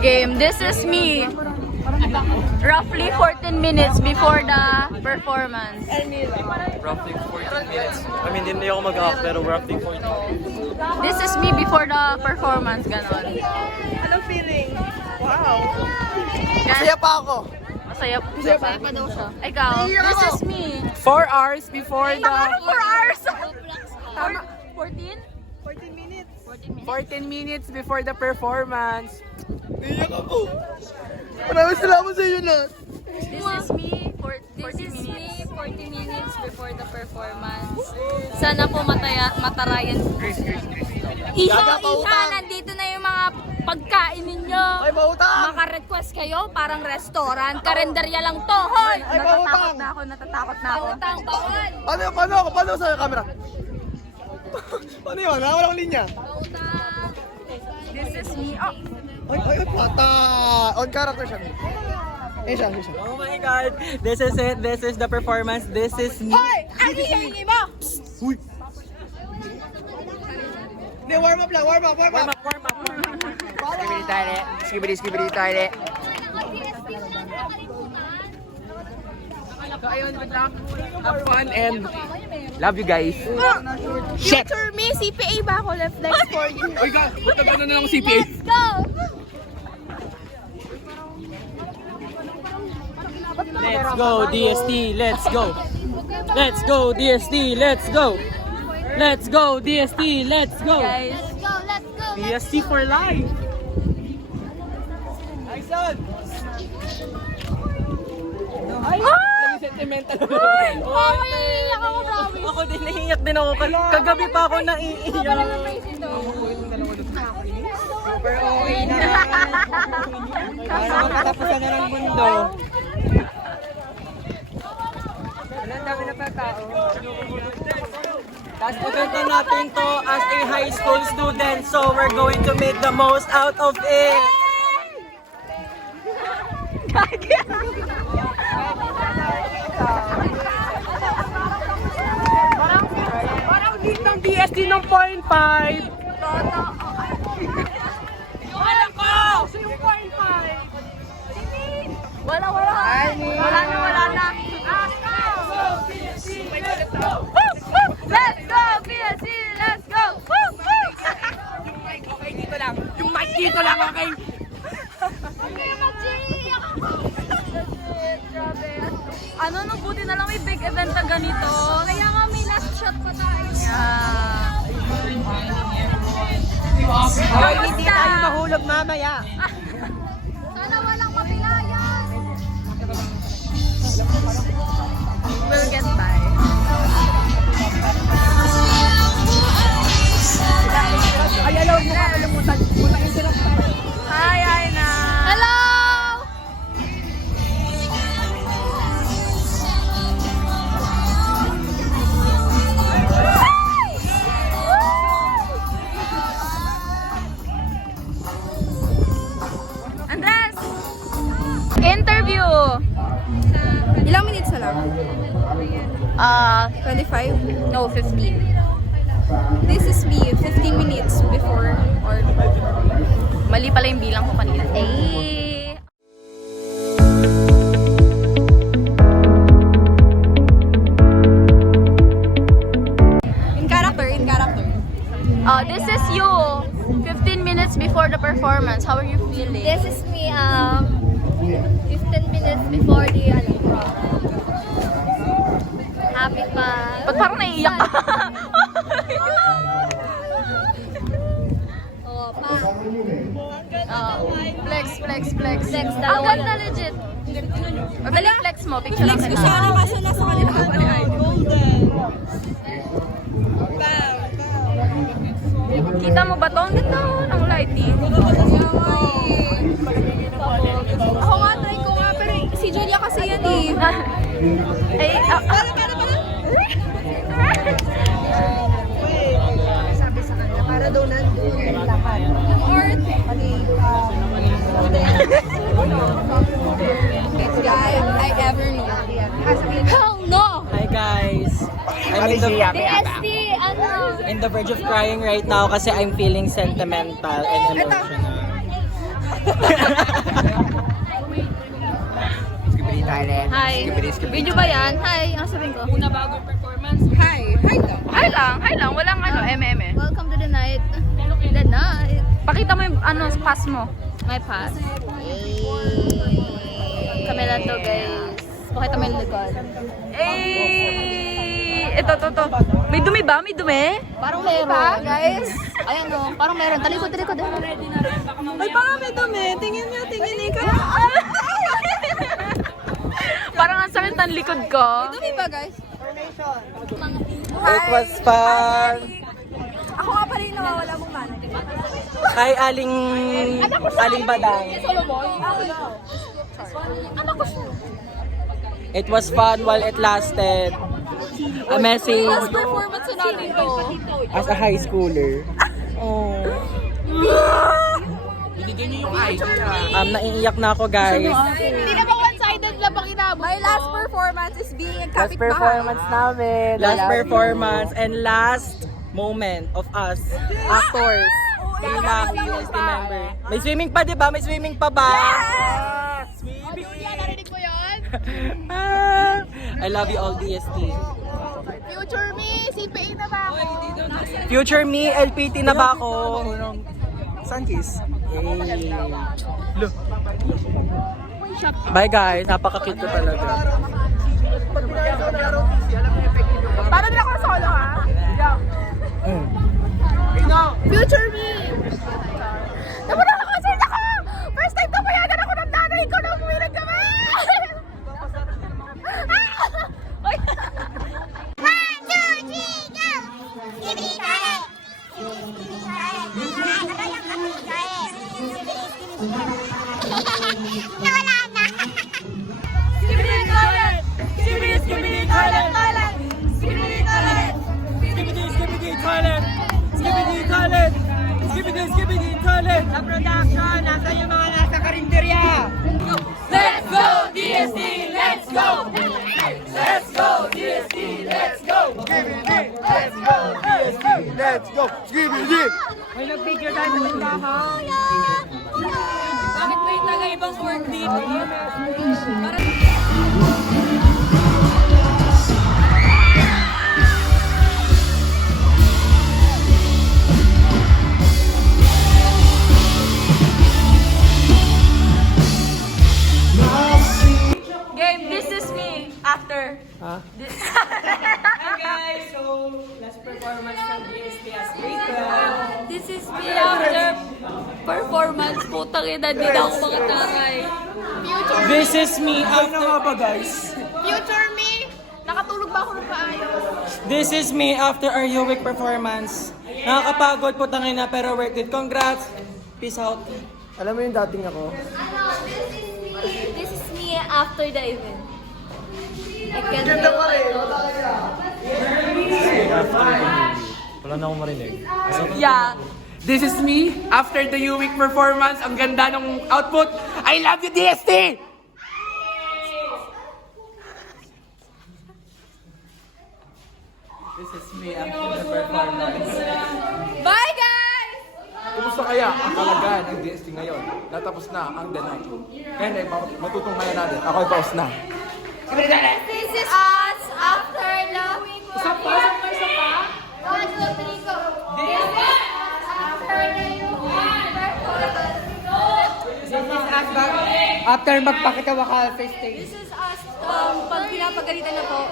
Game. This is me. Roughly 14 minutes before the performance. Roughly 14 minutes. I mean, hindi ako mag-up, pero roughly 14 minutes. This is me before the performance. Ganon. Anong feeling? Wow. Masaya pa ako. Masaya pa daw siya. Ikaw, this is me. 4 hours before the... 4 hours! Tama? 14? 14 minutes. 14 minutes before the performance. Iyak ako. Maraming salamat sa iyo na. This is me. 40 minutes before the performance. Sana po matarayan. Iha, nandito na yung mga pagkain ninyo. Ay, mautang! Maka-request kayo, parang restaurant. Karenderya lang to, hoy! Ay, pautang! Natatakot na ako. Pautang, bawal! Paano sa'yo camera? Paano yun? Wala akong linya. Pautang! This is me. Oh! Ay, pata! On character siya. Siya. Oh my God! This is it. This is the performance. This is me. Hoy! Ano yung iba? Uy! Hindi, warm up. Skibidi toilet. So ayun, good luck. Have fun and love you guys. Future me, CPA ba ako left next for you? Oy, God! Ba't na lang ako CPA? Let's go! Let's go, DST. Let's go. Let's go, DST. Let's go. Let's go, DST. Let's go. Guys, DST for life. Ayson! Ay! Sentimental. naiiyak ako, promise. Ako din, naiiyak din ako. Kagabi pa ako naiiyak. Super okay na. Para makatapusan na ng mundo. Ang dami na pa tao. Tapos pagkanta natin to as a high school student, so we're going to make the most out of it. Parang lead ng DST ng 0.5. Wala ko! So yung 0.5. Wala na. Let's go, PSC! Let's go! Woo! Woo! Okay, dito lang. Yung mic dito lang, okay? Ano, buti na lang may big event na ganito. Kaya nga may last shot pa tayo. Yeah. Okay, hindi tayo mahulog mamaya. Sana walang mapilayan. We'll get by. Ay, alaw mo kakalimutan. Mutayin sila. Hi, Aina. Hello! Andres! Interview! Ilang minutes na lang? 25? No, 15. This is me, 15 minutes before or... Mali pala yung bilang ko kanina. Eh! In character. This is you. 15 minutes before the performance. How are you feeling? This is me, 15 minutes before the happy pa. Ba't parang naiiyak ka? Oh, pa. Flex. Flex, Ang dalawa ganda lang. legit. Dali, flex mo. Picture lang kita. kaso nasa kanila pa ni Golden. Kita mo ba to? Ang ganda ng lighting. Ako nga, try ko nga, pero si Julia kasi yan eh. Sabi sa kanya, para daw nandun yung lakad. Or, best guy I ever knew. Hell no! Hi guys! I'm DST, ano? in the verge of crying right now kasi I'm feeling sentimental and emotional. Hi. Video ba yan? Hi. Ang sabihin ko? Una bago yung performance. Hi lang. Walang ano, eme. Welcome to the night. The night. Pakita mo yung pass mo. My pass. Kami lang to, guys. Pakita mo yung likod. Ito. May dumi ba? May dumi? Parang meron. Guys. Ayan o. Parang meron. Talikod. Ay, parang may dumi. Tingin ka. Parang ang sakit ang likod ko. Dumi ba, guys? It was fun. Ako nga pala yung nawawala mong mana. Kay Aling Badang. Anak ko siya. It was fun while it lasted. A message Last performance natin to. as a high schooler. Oh. Binigyan niyo yung idea. Naiiyak na ako, guys. Hindi na ba one-sided lang pang inabot? My last performance is being a Last kapitbahay. performance namin. Last performance and last moment of us actors. Yun na, we always remember. May swimming pa, di ba? May swimming pa ba? Swimming! Narinig mo yun? I love you all, DST. Future me, CPA na ba ako? Future me, LPT na ba ako? Sunkiss. Bye guys, napaka-cute ko talaga. Para din ako solo, ha? Future me! Naman nakakasert ako! First time napayagan ako ng nanay ko na umuwi ng gabi! Skibidi Talent! Sa production, nasa yung mga nasa karinderya! Let's go, DST! Let's go! Let's go, DST! Let's go! Let's go! Skibidi! May nag-figure tayo sa tindahan. Bakit may taga-ibang work dito? Game, this is me after. Ha? Hi guys! So, last performance ng DST as Rachel. This is me after performance. Putang ina, di na ako makataray. This is me after... nga ba guys? Future me! Nakatulog ba ako ng paayos? This is me after our UWIC performance. Nakakapagod po tangina pero worth it. Congrats! Peace out. Alam mo yung dating ako? This is me after the event. I can't Wala na akong marinig. Yeah. This is me after the UWIC performance. Ang ganda ng output. I love you, DST! This is me after the performance. Bye, guys! Kumusta kaya ang kalagayan ng DST ngayon? Natapos na ang The Night. Kaya na, matutunghayan natin. Ako'y paus na. This is us after the week. Isa pa? 1, 2, 3, go! This is us after the After magpakita ka sa stage. This is us, pag pinapagalitan na po,